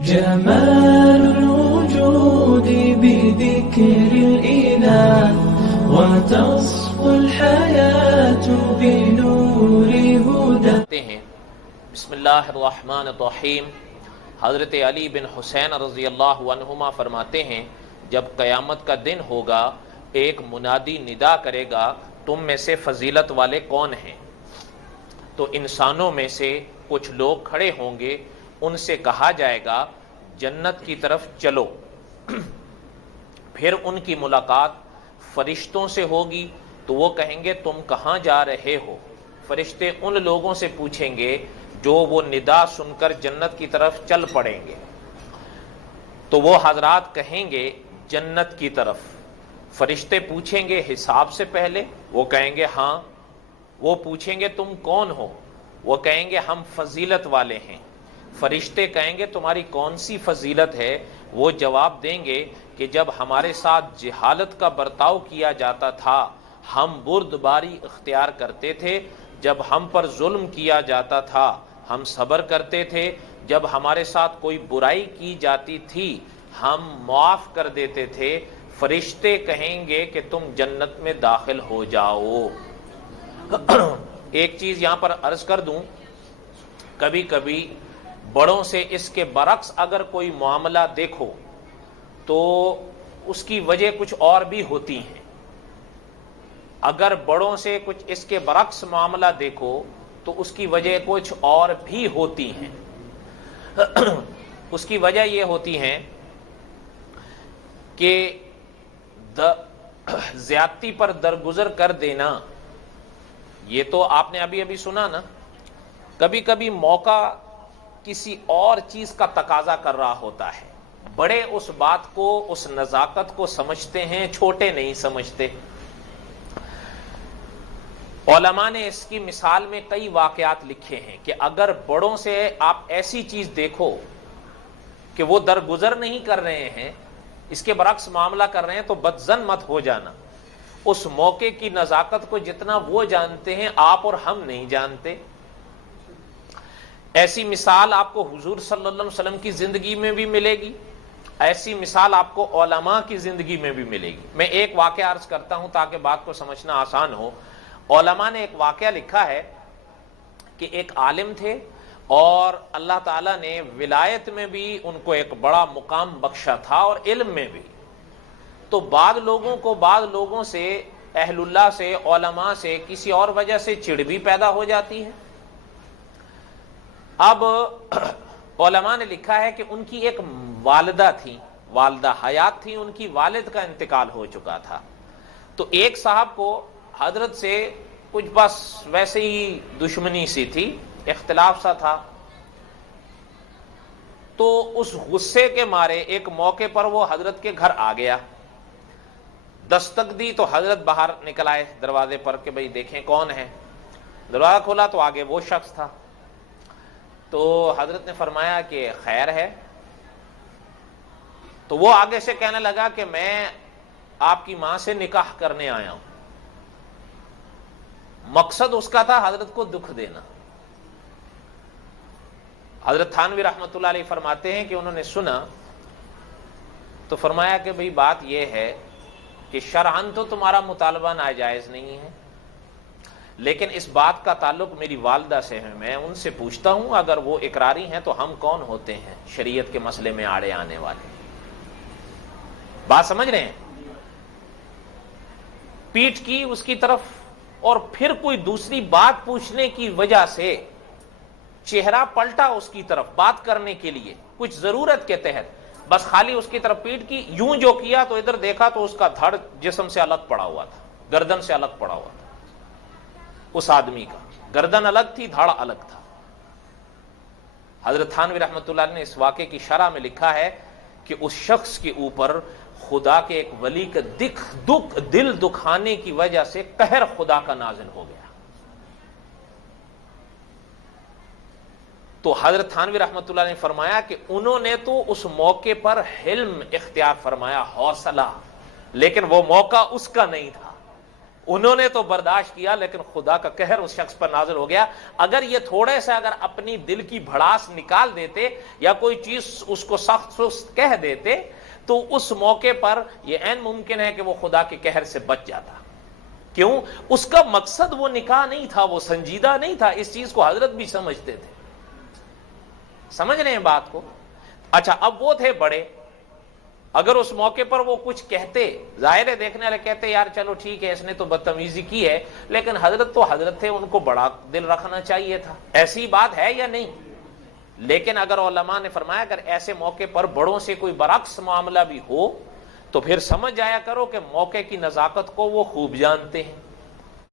جمال الوجود بذكر الإله وتصفو الحياة بنور هدى. بسم اللہ الرحمن الرحیم. حضرت علی بن حسین رضی اللہ عنہما فرماتے ہیں جب قیامت کا دن ہوگا ایک منادی ندا کرے گا تم میں سے فضیلت والے کون ہیں؟ تو انسانوں میں سے کچھ لوگ کھڑے ہوں گے، ان سے کہا جائے گا جنت کی طرف چلو. پھر ان کی ملاقات فرشتوں سے ہوگی تو وہ کہیں گے تم کہاں جا رہے ہو؟ فرشتے ان لوگوں سے پوچھیں گے جو وہ ندا سن کر جنت کی طرف چل پڑیں گے. تو وہ حضرات کہیں گے جنت کی طرف. فرشتے پوچھیں گے حساب سے پہلے، وہ کہیں گے ہاں. وہ پوچھیں گے تم کون ہو؟ وہ کہیں گے ہم فضیلت والے ہیں. فرشتے کہیں گے تمہاری کون سی فضیلت ہے؟ وہ جواب دیں گے کہ جب ہمارے ساتھ جہالت کا برتاؤ کیا جاتا تھا ہم بردباری اختیار کرتے تھے، جب ہم پر ظلم کیا جاتا تھا ہم صبر کرتے تھے، جب ہمارے ساتھ کوئی برائی کی جاتی تھی ہم معاف کر دیتے تھے. فرشتے کہیں گے کہ تم جنت میں داخل ہو جاؤ. ایک چیز یہاں پر عرض کر دوں، کبھی کبھی بڑوں سے اس کے برعکس اگر کوئی معاملہ دیکھو تو اس کی وجہ کچھ اور بھی ہوتی ہیں. اگر بڑوں سے کچھ اس کے برعکس معاملہ دیکھو تو اس کی وجہ کچھ اور بھی ہوتی ہیں. اس کی وجہ یہ ہوتی ہے کہ زیادتی پر درگزر کر دینا. یہ تو آپ نے ابھی سنا نا، کبھی کبھی موقع کسی اور چیز کا تقاضا کر رہا ہوتا ہے، بڑے اس بات کو، اس نزاکت کو سمجھتے ہیں، چھوٹے نہیں سمجھتے. علماء نے اس کی مثال میں کئی واقعات لکھے ہیں کہ اگر بڑوں سے آپ ایسی چیز دیکھو کہ وہ درگزر نہیں کر رہے ہیں، اس کے برعکس معاملہ کر رہے ہیں تو بدظن مت ہو جانا. اس موقع کی نزاکت کو جتنا وہ جانتے ہیں آپ اور ہم نہیں جانتے. ایسی مثال آپ کو حضور صلی اللہ علیہ وسلم کی زندگی میں بھی ملے گی، ایسی مثال آپ کو علماء کی زندگی میں بھی ملے گی. میں ایک واقعہ عرض کرتا ہوں تاکہ بات کو سمجھنا آسان ہو. علماء نے ایک واقعہ لکھا ہے کہ ایک عالم تھے اور اللہ تعالیٰ نے ولایت میں بھی ان کو ایک بڑا مقام بخشا تھا اور علم میں بھی. تو بعض لوگوں سے، اہل اللہ سے، علماء سے کسی اور وجہ سے چڑ بھی پیدا ہو جاتی ہے. اب علماء نے لکھا ہے کہ ان کی ایک والدہ تھی، والدہ حیات تھی، ان کی والد کا انتقال ہو چکا تھا. تو ایک صاحب کو حضرت سے کچھ بس ویسے ہی دشمنی سی تھی، اختلاف سا تھا. تو اس غصے کے مارے ایک موقع پر وہ حضرت کے گھر آ گیا. دستک دی تو حضرت باہر نکل آئے دروازے پر کہ بھئی دیکھیں کون ہے. دروازہ کھولا تو آگے وہ شخص تھا. تو حضرت نے فرمایا کہ خیر ہے. تو وہ آگے سے کہنے لگا کہ میں آپ کی ماں سے نکاح کرنے آیا ہوں. مقصد اس کا تھا حضرت کو دکھ دینا. حضرت تھانوی رحمۃ اللہ علیہ فرماتے ہیں کہ انہوں نے سنا تو فرمایا کہ بھئی بات یہ ہے کہ شرعاً تو تمہارا مطالبہ ناجائز نہیں ہے، لیکن اس بات کا تعلق میری والدہ سے ہے، میں ان سے پوچھتا ہوں، اگر وہ اقراری ہیں تو ہم کون ہوتے ہیں شریعت کے مسئلے میں آڑے آنے والے. بات سمجھ رہے ہیں؟ پیٹھ کی اس کی طرف اور پھر کوئی دوسری بات پوچھنے کی وجہ سے چہرہ پلٹا اس کی طرف بات کرنے کے لیے کچھ ضرورت کے تحت، بس خالی اس کی طرف پیٹ کی. یوں جو کیا تو ادھر دیکھا تو اس کا دھڑ جسم سے الگ پڑا ہوا تھا، گردن سے الگ پڑا ہوا تھا. اس آدمی کا گردن الگ تھی، دھڑ الگ تھا. حضرت تھانوی رحمۃ اللہ علیہ نے اس واقعے کی شرح میں لکھا ہے کہ اس شخص کے اوپر خدا کے ایک ولی کا دل دکھانے کی وجہ سے قہر خدا کا نازل ہو گیا. تو حضرت تھانوی رحمۃ اللہ نے فرمایا کہ انہوں نے تو اس موقع پر حلم اختیار فرمایا، حوصلہ، لیکن وہ موقع اس کا نہیں تھا. انہوں نے تو برداشت کیا لیکن خدا کا قہر اس شخص پر نازل ہو گیا. اگر یہ تھوڑے سے اگر اپنی دل کی بھڑاس نکال دیتے یا کوئی چیز اس کو سخت سست کہہ دیتے تو اس موقع پر یہ عین ممکن ہے کہ وہ خدا کے قہر سے بچ جاتا. کیوں؟ اس کا مقصد وہ نکاح نہیں تھا، وہ سنجیدہ نہیں تھا. اس چیز کو حضرت بھی سمجھتے تھے. سمجھ رہے ہیں بات کو؟ اچھا، اب وہ تھے بڑے، اگر اس موقع پر وہ کچھ کہتے، ظاہر ہے دیکھنے والے کہتے یار چلو ٹھیک ہے اس نے تو بدتمیزی کی ہے، لیکن حضرت تو حضرت تھے، ان کو بڑا دل رکھنا چاہیے تھا. ایسی بات ہے یا نہیں؟ لیکن اگر علماء نے فرمایا اگر ایسے موقع پر بڑوں سے کوئی برعکس معاملہ بھی ہو تو پھر سمجھ جایا کرو کہ موقع کی نزاکت کو وہ خوب جانتے ہیں.